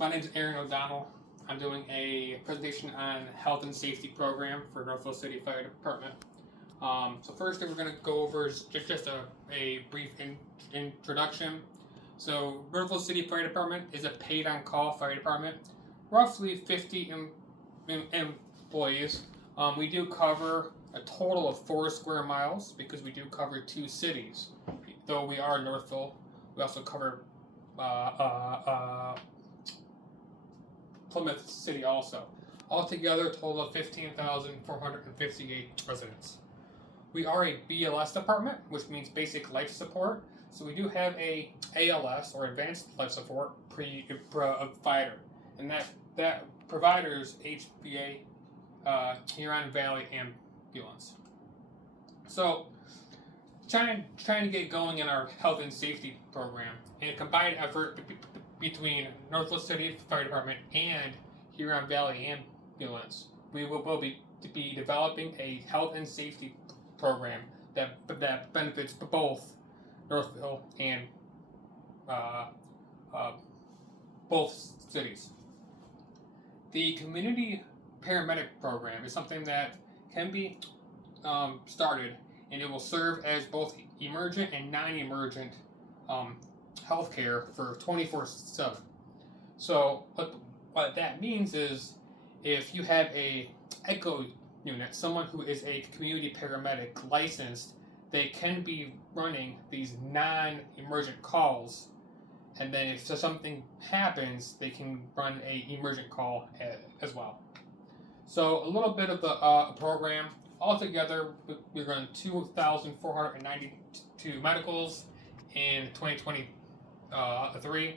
My name is Aaron O'Donnell. I'm doing a presentation on health and safety program for Northville City Fire Department. So first thing we're going to go over is just a brief introduction. So Northville City Fire Department is a paid-on-call fire department, roughly 50 employees. We do cover a total of 4 square miles because we do cover 2 cities. Though we are Northville, we also cover Plymouth City also. Altogether, a total of 15,458 residents. We are a BLS department, which means basic life support. So we do have a ALS, or advanced life support provider, and that provider's HVA Huron Valley Ambulance. So trying to get going in our health and safety program in a combined effort between Northville City Fire Department and Huron Valley Ambulance. We will be developing a health and safety program that benefits both Northville and both cities. The community paramedic program is something that can be started, and it will serve as both emergent and non-emergent healthcare for 24/7. So what that means is, if you have a ECHO unit, someone who is a community paramedic licensed, they can be running these non-emergent calls, and then if something happens, they can run a emergent call as well. So a little bit of the program. Altogether, we run 2,492 medicals in 2023,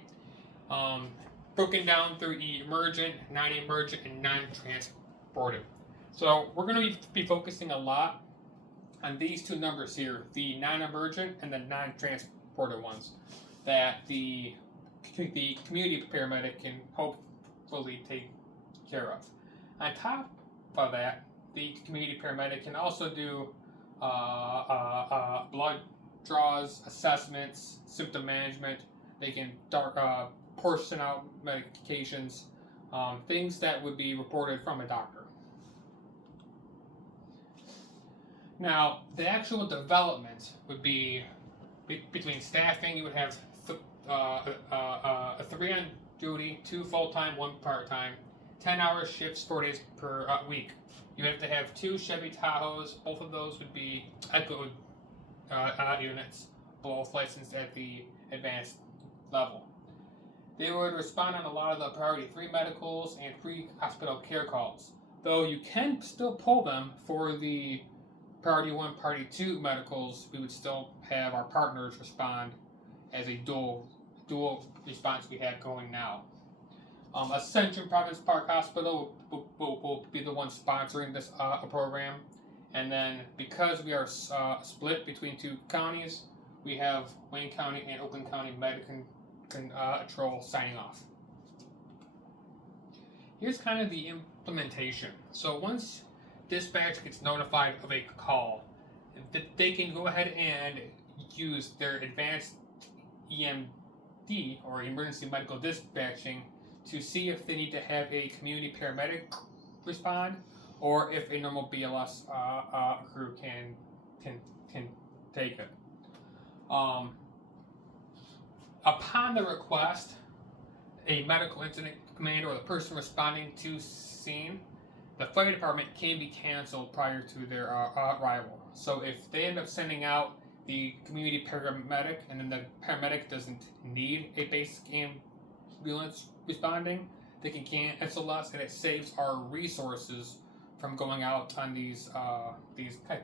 broken down through emergent, non-emergent, and non-transported. So we're going to be focusing a lot on these two numbers here, the non-emergent and the non-transported ones, that the community paramedic can hopefully take care of. On top of that, the community paramedic can also do blood draws, assessments, symptom management. They can portion out medications, things that would be reported from a doctor. Now, the actual development would be between staffing. You would have 3 on duty, 2 full-time, 1 part-time, 10-hour shifts, 4 days per week. You have to have 2 Chevy Tahoes. Both of those would be ECHO units, both licensed at the advanced level. They would respond on a lot of the priority 3 medicals and pre-hospital care calls, though you can still pull them for the priority 1, priority 2 medicals. We would still have our partners respond as a dual response we have going now. Ascension Providence Park Hospital will be the one sponsoring this program. And then, because we are split between 2 counties, we have Wayne County and Oakland County Med Control signing off. Here's kind of the implementation. So once dispatch gets notified of a call, they can go ahead and use their advanced EMD, or emergency medical dispatching, to see if they need to have a community paramedic respond, or if a normal BLS crew can take it. Upon the request, a medical incident commander or the person responding to scene, the fire department can be canceled prior to their arrival. So if they end up sending out the community paramedic, and then the paramedic doesn't need a basic ambulance responding, they can cancel us, and it saves our resources from going out on these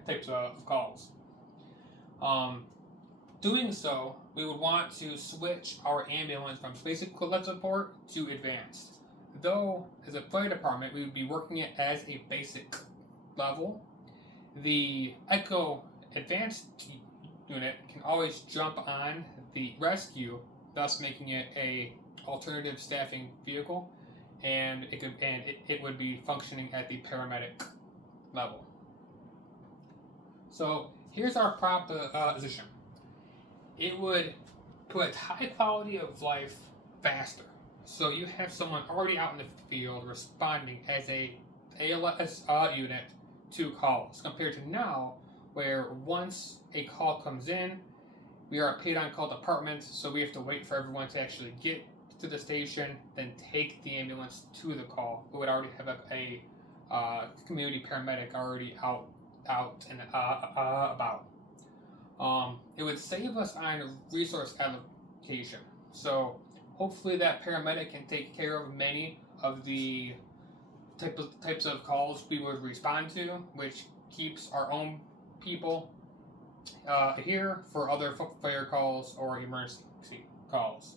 types of calls. Doing so, we would want to switch our ambulance from basic life support to advanced. Though, as a fire department, we would be working it as a basic level, the ECHO advanced unit can always jump on the rescue, thus making it a alternative staffing vehicle, and it would be functioning at the paramedic level. So here's our proposition. It would put high quality of life faster. So you have someone already out in the field responding as a ALS unit to calls, compared to now, where once a call comes in, we are a paid-on-call department, so we have to wait for everyone to actually get to the station, then take the ambulance to the call. We would already have a community paramedic already out and about. It would save us on resource allocation. So hopefully that paramedic can take care of many of the types of calls we would respond to, which keeps our own people here for other fire calls or emergency calls.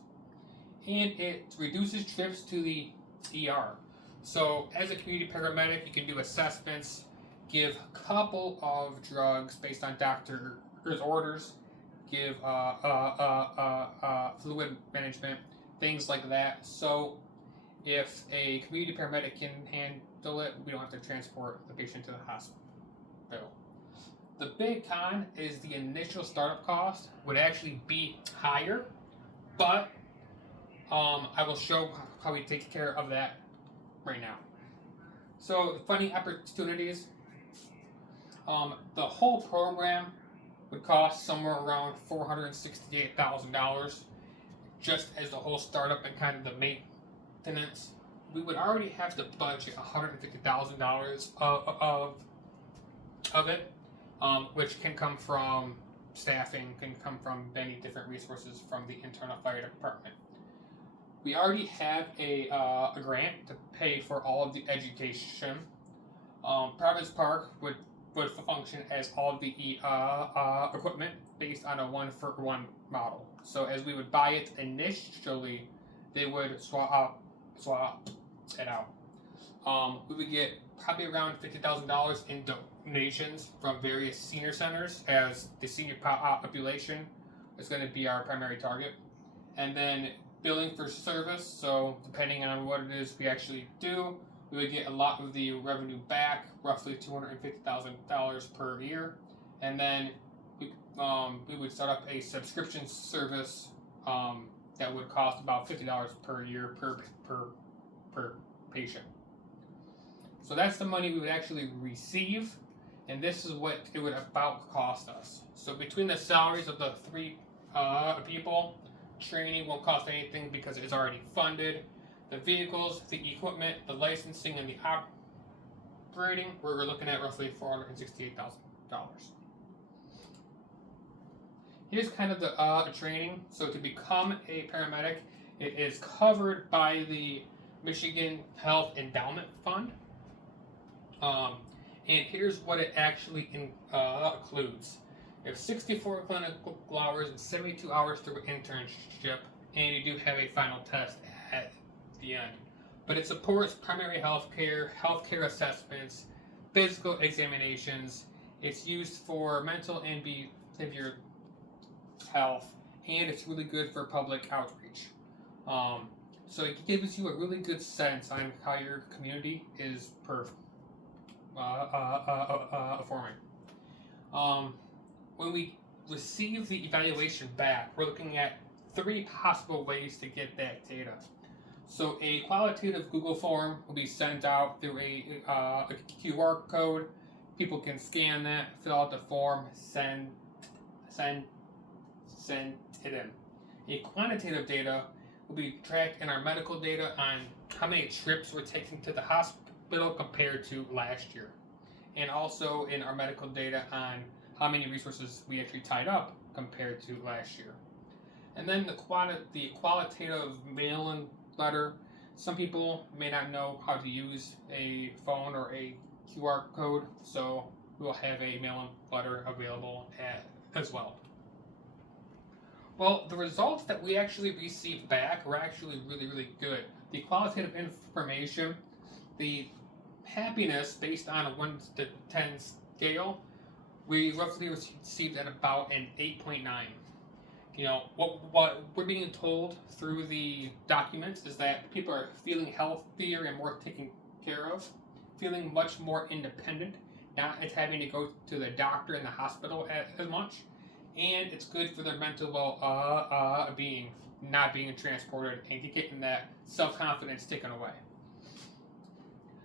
And it reduces trips to the ER. So as a community paramedic, you can do assessments, give a couple of drugs based on doctor's orders, give fluid management, things like that. So if a community paramedic can handle it, we don't have to transport the patient to the hospital. The big con is the initial startup cost would actually be higher, but I will show how we take care of that right now. So the funding opportunities, the whole program would cost somewhere around $468,000 just as the whole startup and kind of the maintenance. We would already have to budget $150,000 of it, which can come from staffing, can come from many different resources from the internal fire department. We already have a grant to pay for all of the education. Providence Park would function as all of the equipment based on a 1-for-1 model. So as we would buy it initially, they would swap it out. We would get probably around $50,000 in donations from various senior centers, as the senior population is going to be our primary target. And then billing for service, so depending on what it is we actually do, we would get a lot of the revenue back, roughly $250,000 per year. And then we would start up a subscription service that would cost about $50 per year per patient. So that's the money we would actually receive, and this is what it would about cost us. So between the salaries of the 3 people, training won't cost anything because it's already funded. The vehicles, the equipment, the licensing, and the operating, we're looking at roughly $468,000. Here's kind of the training. So to become a paramedic, it is covered by the Michigan Health Endowment Fund. And here's what it actually includes. You have 64 clinical hours and 72 hours through internship, and you do have a final test at the end. But it supports primary health care assessments, physical examinations. It's used for mental and behavioral health, and it's really good for public outreach. So it gives you a really good sense on how your community is performing. When we receive the evaluation back, we're looking at 3 possible ways to get that data. So a qualitative Google form will be sent out through a QR code. People can scan that, fill out the form, send it in. A quantitative data will be tracked in our medical data on how many trips we're taking to the hospital compared to last year, and also in our medical data on how many resources we actually tied up compared to last year. And then the qualitative mail-in letter. Some people may not know how to use a phone or a QR code, so we'll have a mail-in letter available as well. Well, the results that we actually received back were actually really, really good. The qualitative information, the happiness based on a 1 to 10 scale, we roughly received at about an 8.9. You know, what we're being told through the documents is that people are feeling healthier and more taken care of, feeling much more independent, not having to go to the doctor and the hospital as much, and it's good for their mental well-being. not being transported and getting that self-confidence taken away.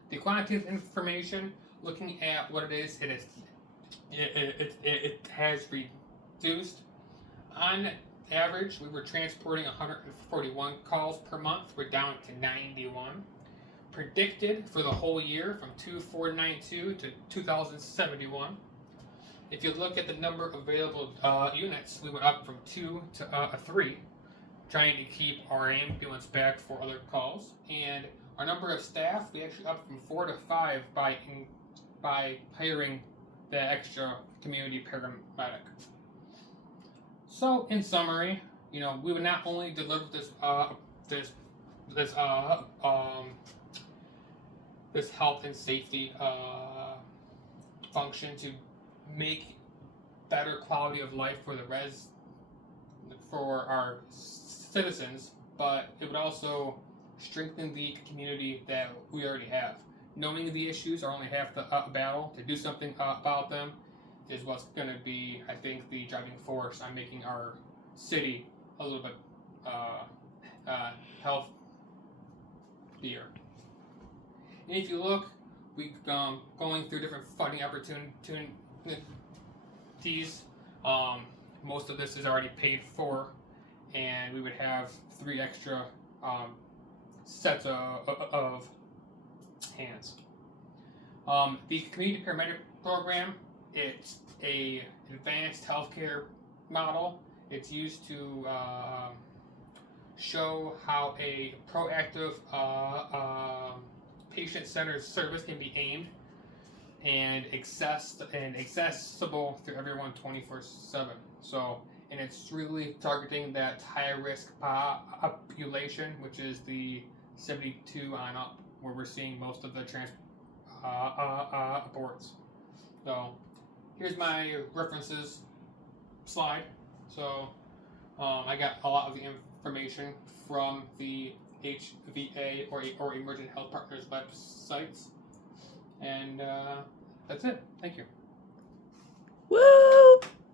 The quantitative information, looking at what it has reduced. On average, we were transporting 141 calls per month. We're down to 91. Predicted for the whole year from 2492 to 2071. If you look at the number of available units, we went up from 2 to 3, trying to keep our ambulance back for other calls. And our number of staff, we actually up from 4 to 5 by hiring the extra community paramedic. So, in summary, we would not only deliver this health and safety function to make better quality of life for our citizens, but it would also strengthen the community that we already have. Knowing the issues are only half the battle. To do something about them is what's going to be, I think, the driving force on making our city a little bit healthier. And if you look, we've going through different funding opportunities. Most of this is already paid for, and we would have 3 extra sets of hands. The community paramedic program, it's a advanced healthcare model. It's used to show how a proactive patient-centered service can be aimed and accessible to everyone 24/7. So, and it's really targeting that high-risk population, which is the 72 on up, where we're seeing most of the aborts. So, here's my references slide. So, I got a lot of the information from the HVA or Emergent Health Partners websites. And that's it. Thank you. Woo!